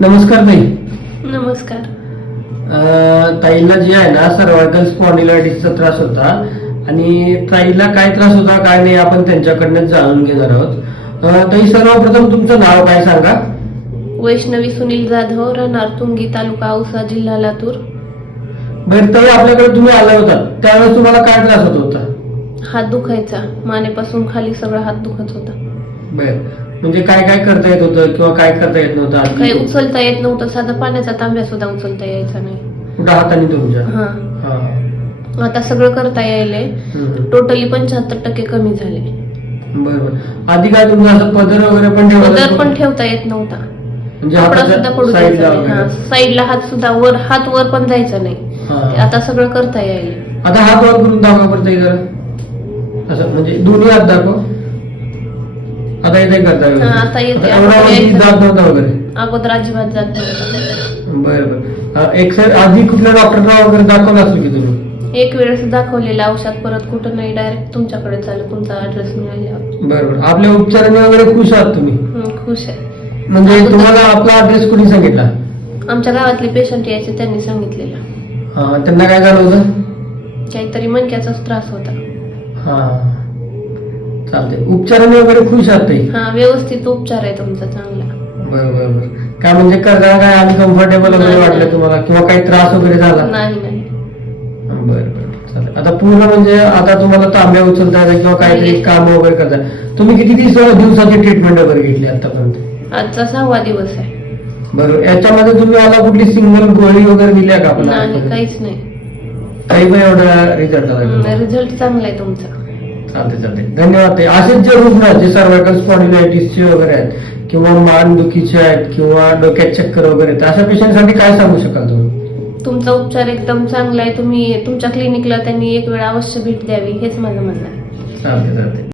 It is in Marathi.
नमस्कार ताई. नमस्कार. ताईला जे आहे ना सर्वायकल स्पॉन्डिलायटिसचा त्रास होता आणि ताईला काय त्रास होता काय नाही आपण त्यांच्याकडनं जाणून घेणार आहोत. ताई सर्वप्रथम तुमचं नाव काय सांगा. वैष्णवी सुनील जाधव, राहणार तुंगी, तालुका औसा, जिल्हा लातूर. बरं ताई, आपल्याकडे तुम्ही आला होता त्यावेळेस तुम्हाला काय त्रास होत होता. हात दुखायचा, मानेपासून खाली सगळा हात दुखत होता. बर, म्हणजे काय काय करता येत होतं किंवा काय करता येत नव्हतं आधी? काही उचलता येत नव्हतं, साधा पाण्याचा तांब्या सुद्धा उचलता यायचा नाही. कुठं हाताने तुमच्या? हा, हा. आता सगळं करता यायलंय. टोटली 75% कमी झाले. बरोबर. आधी काय तुमचं असं पदर वगैरे पण पदर पण ठेवता येत नव्हता, म्हणजे कपडा सुद्धा पडू द्यायचा नाही. साईडला साईडला हात सुद्धा वर, हात वर पण जायचा नाही. आता सगळं करता यायले. आता हात वर करून दाखवा बरं ताई जरा. असं म्हणजे दोन्ही हात दाखव. आता येते करता येईल. आता येते. जात नव्हता वगैरे अगोदर अजिबात जात नव्हता. बरं. एक्सरे आधी कुठल्या डॉक्टरला वगैरे दाखवलं असेल की तुम्ही? एक वेळेस दाखवलेलं औषध, परत कुठं नाही, डायरेक्ट तुमच्याकडे चालू, तुमचा ऍड्रेस मिळाल्यावर. बरं. आपल्या उपचाराने वगैरे खुश आहात तुम्ही? खुश आहे. म्हणजे तुम्हाला आपला ऍड्रेस कुणी सांगितला? आमच्या गावातले पेशंट यायचे, त्यांनी सांगितलेलं. हा, त्यांना काय झालं होतं? काहीतरी मणक्याचाच त्रास होता. हा, चालतंय. उपचाराने वगैरे खुश आहात ताई? हा, व्यवस्थित उपचार आहे तुमचा, चांगला. बरं. काय म्हणजे करताना काय आणि कम्फर्टेबल वगैरे वाटलं तुम्हाला किंवा काही त्रास वगैरे झाला? नाही. बरं. चालेल. आता पूर्ण म्हणजे आता तुम्हाला तांब्या उचलता येतात किंवा काहीतरी काम वगैरे करता. तुम्ही किती दिवसाची ट्रीटमेंट वगैरे घेतली आतापर्यंत? आजचा 6वा दिवस आहे. बरोबर. याच्यामध्ये तुम्ही मला कुठली सिंगल गोळी वगैरे दिल्या का आपण? नाही, काहीच नाही. काही पण एवढा रिझल्ट आला? रिझल्ट चांगला आहे तुमचा. चालते. धन्यवाद. असेच जे रुग्ण आहेत जे सर्वायकल स्पॉन्डिलायटिसचे वगैरे आहेत किंवा मान दुखीचे आहेत किंवा डोक्यात चक्कर वगैरे आहेत, अशा पेशंटसाठी काय सांगू शकाल तुम्ही? तुमचा उपचार एकदम चांगला आहे. तुम्ही तुमच्या क्लिनिकला त्यांनी एक वेळ अवश्य भेट द्यावी, हेच माझं म्हणणं आहे. चालते.